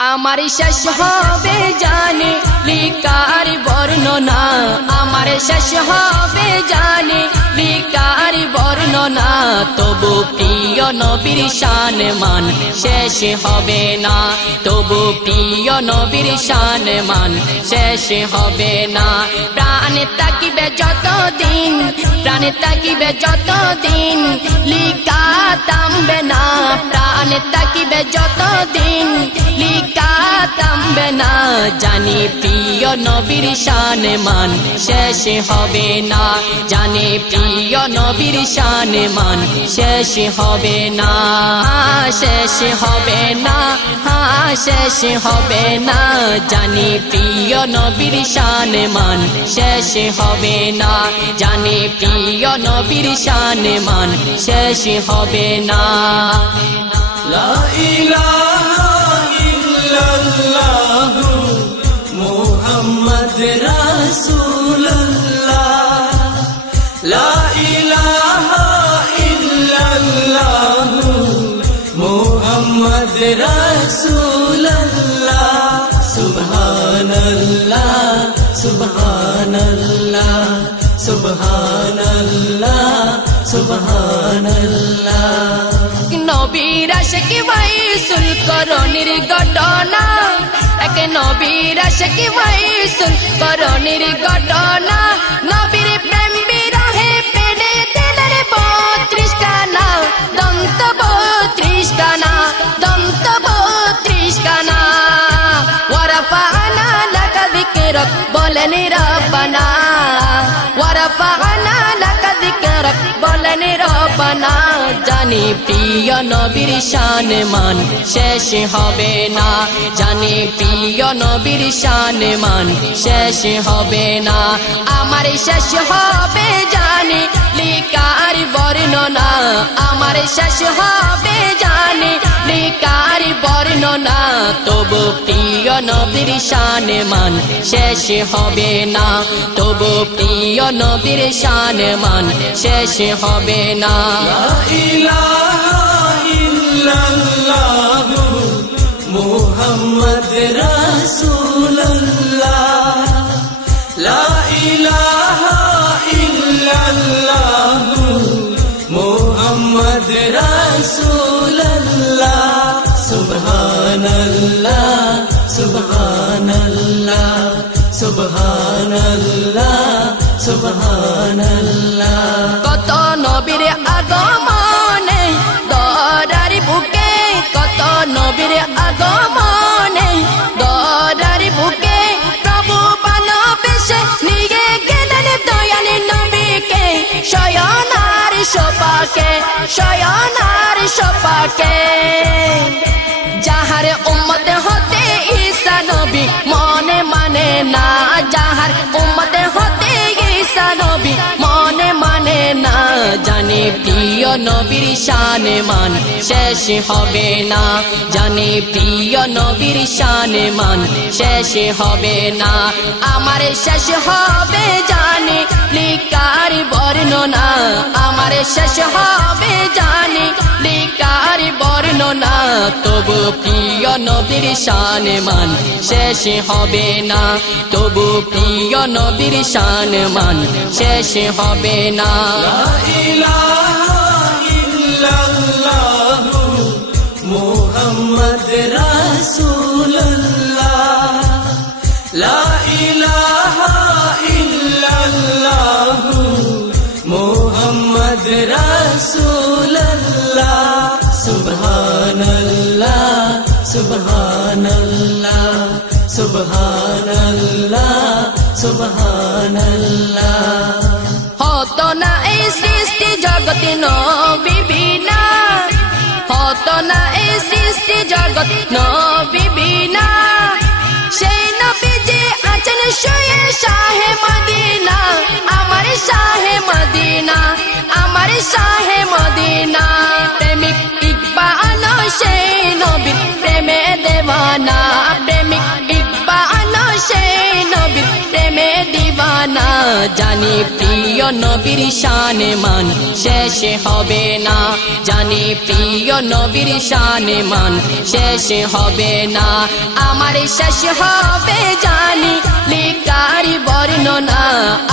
আমার শেষ হবে জানে লিকার বর্ণনা, আমার শেষ হবে জানে লিকার বর্ণনা। তবু প্রিয় নবীর শান মান শেষ হবে না, তবু প্রিয় নবীর শান মান শেষ হবে না। প্রাণে তাকিবে যতদিন, প্রাণে তাকিবে যতদিন লিকা থামবে না, প্রাণে তাকিবে যতদিন লিকা থামবে না। জানি প্রিয় নবীর শান মান শেষ হবে না, জানি প্রিয় নবীর শান মান শেষ হবে না, শেষ হবে না, শেষ হবে না। জানি প্রিয় নবীর শান মান শেষ হবে না, জানি প্রিয় নবীর শান মান শেষ হবে না। লা ইলাহা ইল্লাল্লাহু মুহাম্মদ রাসূলুল্লাহ, লা ইলাহা ইল্লাল্লাহু মুহাম্মদ রাসূলুল্লাহ। সুবহানাল্লাহ সুবহানাল্লাহ সুবহানাল্লাহ সুবহানাল্লাহ। নবীর আশিকি ওয়াইসুল করণীর ঘটনা, এক নবীর আশিকি ওয়াইসুল করণীর ঘটনা। নবীর প্রেম বিরহে পেড়ে দিলের 32 কানা, দন্ত 32 কানা, দন্ত 32 কানা। ওয়ারাফানা লাকা যিকরাক বলেন রব্বানা, ওয়ারাফানা লাকা যিকরাক বলেন রব্বানা। জানি প্রিয় নবীর শান মান শেষ হবে না, জানি প্রিয় নবীর শান মান শেষ হবে না। আমার শেষ হবে জানি লিকার বর্ণনা, আমার শেষ হবে জানি লিকার বর্ণনা। তবু প্রিয় নবীর শান মান শেষ হবে না, তবু প্রিয় নবীর শান মান শেষ হবে না। লা ইলাহা ইল্লাল্লাহু মুহাম্মদ রাসূলুল্লাহ, লা ইলাহা ইল্লাল্লাহু মুহাম্মদ রাসূলুল্লাহ। সুবহানাল্লাহ সুবহানাল্লাহ সুবহানাল্লাহ সুবহানাল্লাহ। কত নবীর আগমনে দরার বুকে, কত নবীর আগমনে দরার বুকে। প্রভু ভালোবেসে নিয়ে গেলেন দয়াল নবীকে, শয়নার সোপাকে, শয়নার সোপাকে। যাহার উম্মত হতে ঈসা নবী মনে মানে না, যাহার উম্মত হতে ঈসা নবী মনে মানে না। জানি প্রিয় নবীর শান মান শেষ হবে না, জানি প্রিয় নবীর শান মান শেষ হবে না। আমার শেষ হবে জানি লিকার বর্ণনা, আমার শেষ হবে জানি লিকার বর্ণনা। তবু প্রিয় নবীর শান মান শেষ হবে না, তবু প্রিয় নবীর শান মান শেষ হবে না। লা ইলাহা ইল্লাল্লাহু মুহাম্মদ রাসূলুল্লাহ, লা ইলাহা ইল্লাল্লাহু মুহাম্মদ রাসূলুল্লাহ। সুবহানাল্লাহ সুবহানাল্লাহ সুবহানাল্লাহ সুবহানাল্লাহ। হতো না এই সৃষ্টি জগতে নবী বিনা, হতো না এই সৃষ্টি জগৎ নবী বিনা। সেই নবী যে আছেন শুয়ে শাহে মদিনা, আমার শাহে মদিনা, আমার শাহে মদিনা। প্রেমিক ইকবাল সেই নবীর প্রেমে দেওয়ানা, প্রেমিক ইকবাল সেই নবীর প্রেমে দিওয়ানা। জানি প্রিয় নবীর শান মান শেষ হবে না জানি প্রিয় নবীর শান মান শেষ হবে না আমার শেষ হবে জানি লিকার বর্ণনা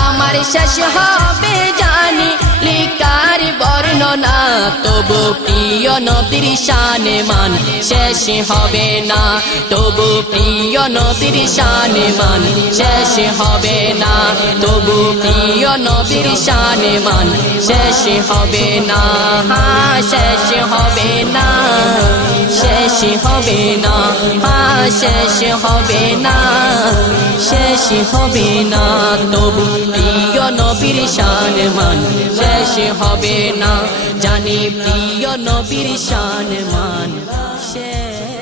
আমার শেষ হবে জানি লিকার বর্ণনা তবু প্রিয় নবীর শান মান শেষ হবে না তবু প্রিয় নবীর শান মান শেষ হবে না তবু প্রিয় নবীর শান মান শেষ হবে না শেষ হবে না শেষ হবে না শেষ হবে না শেষ হবে না তবু প্রিয় নবীর শান মান শেষ হবে না জানি প্রিয় নবীর শান মান শেষ